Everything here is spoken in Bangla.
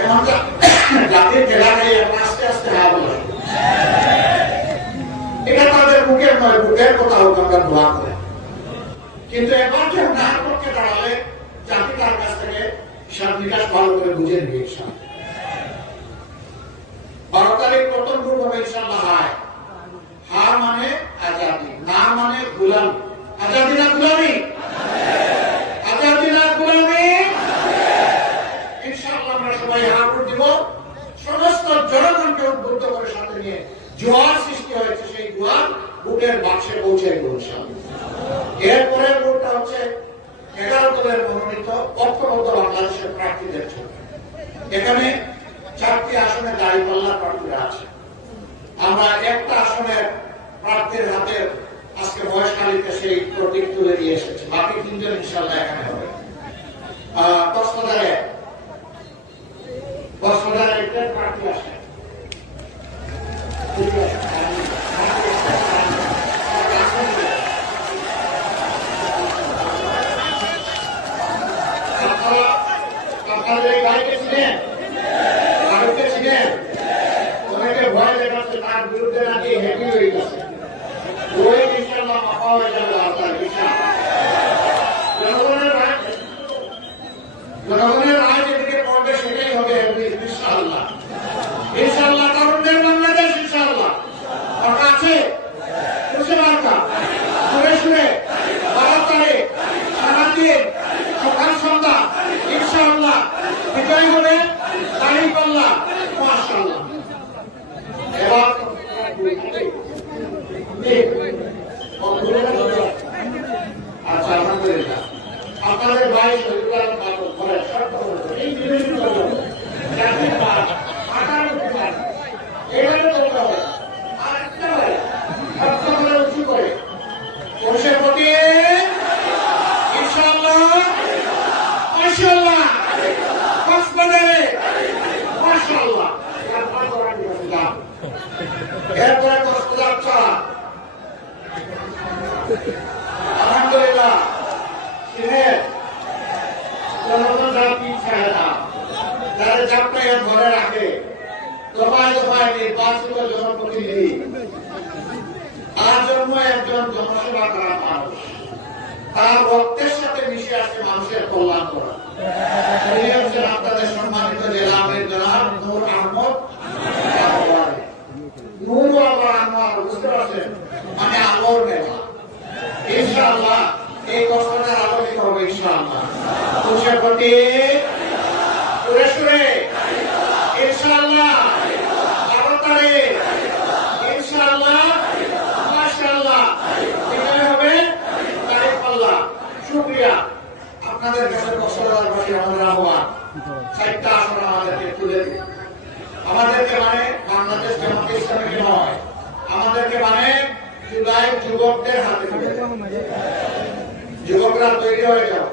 এমন জাতির জেলায় আস্তে আস্তে হ্যাঁ বলে এটা তাদের মুখের নয়, মুখের কথা হোক আমরা দোয়া করে। কিন্তু এবার কেউ না পক্ষে দাঁড়ালে জাতি তার কাছ থেকে হিসাব নিকাশ ভালো করে বুঝে নিবে। 12 তারিখ প্রথম গ্রুপ হবে ইনশাআল্লাহ। হা মানে আজাদি, না মানে গোলামি। আজাদি না গোলামি? আজাদি না গোলামি? ইনশাআল্লাহ আমরা সবাই হা ভোট দিব। সমস্ত জনগণকে উদ্বুদ্ধ করে সাথে নিয়ে জোয়ার সৃষ্টি হয়েছে, সেই জোয়ার ভোটের বাক্সে পৌঁছে দেব ইনশাআল্লাহ। এরপরে ভোটটা হচ্ছে 11 দলের মনোনীত ঐক্যবদ্ধ বাংলাদেশের প্রার্থীদের জন্য। এখানে 4টি আসনে দাঁড়িপাল্লা প্রার্থীরা আছে। আমরা একটা আসনের প্রার্থীর হাতে আজকে বয়সকালীতে সেই প্রতীক তুলে দিয়ে এসেছি। বাকি 3 জন ইনশাআল্লাহ এখানে হবে। কক্সবাজারে একটা প্রার্থী আসে। আপনাদের গাড়িতে ছিলেন, গাড়িতে ছিলেন, অনেকে ভয় দেখাচ্ছে তার বিরুদ্ধে নাকি হেভি হয়ে গেছে। ওই ইনশাআল্লাহ মাফা হয়ে যাবে আপনার বিশ্বাস। জনগণের রায় যেদিকে পড়বে সেটাই হবে ইনশাআল্লাহ। ইনশাআল্লাহ তরুণদের বাংলাদেশ ইনশাআল্লাহ। কথা আছে খুশি বার্তা সুরে সুরে 12 তারিখ সারাদিন সকাল সন্ধ্যা ইনশাআল্লাহ বিজয় হবে দাঁড়িপাল্লা মাশাআল্লাহ। এবার আচ্ছা আলহামদুলিল্লাহ আপনাদের ভাই শহীদুল আলম ঘরে শর্ত এই বিভিন্ন জাতির পাঠ আটার এবারে বলতে হবে আরেকটা ভাই শর্ত করে উঁচু করে পুরুষের প্রতি ইনশাআল্লাহ মাশাআল্লাহ কক্সবাজারে মাশাআল্লাহ। এরপরে কক্সবাজার চলা আলহামদুলিল্লাহ জনগণ যারা পিছায় না, যারা চাপটাকে ধরে রাখে, দফায় দফায় নির্বাচিত জনপ্রতিনিধি, তার জন্য একজন জনসেবা করা মানুষ, তার রক্তের সাথে মিশে আসে মানুষের কল্যাণ করা। তিনি হচ্ছেন আপনাদের সম্মানিত জেলা আমির জনাব নূর আহমদ। নূর আল্লাহ আনোয়ার, বুঝতে পারছেন, মানে আলোর মেলা। ইনশাআল্লাহ এই কষ্টের আলোকিত হবে ইনশাআল্লাহ। পুরুষের প্রতি সুরে সুরে ইনশাআল্লাহ 12 তারিখ ইনশাআল্লাহ মাশাআল্লাহ বিজয় হবে দাঁড়িপাল্লা। শুকরিয়া আপনাদের কাছে কক্সবাজার বাসী আমাদের আহ্বান 4টা আসন আমাদেরকে তুলে দিন। আমাদেরকে মানে বাংলাদেশ জামাতে ইসলামীকে নয়, আমাদেরকে মানে জুলাই যুবকদের হাতে তুলে। যুবকরা তৈরি হয়ে যাও।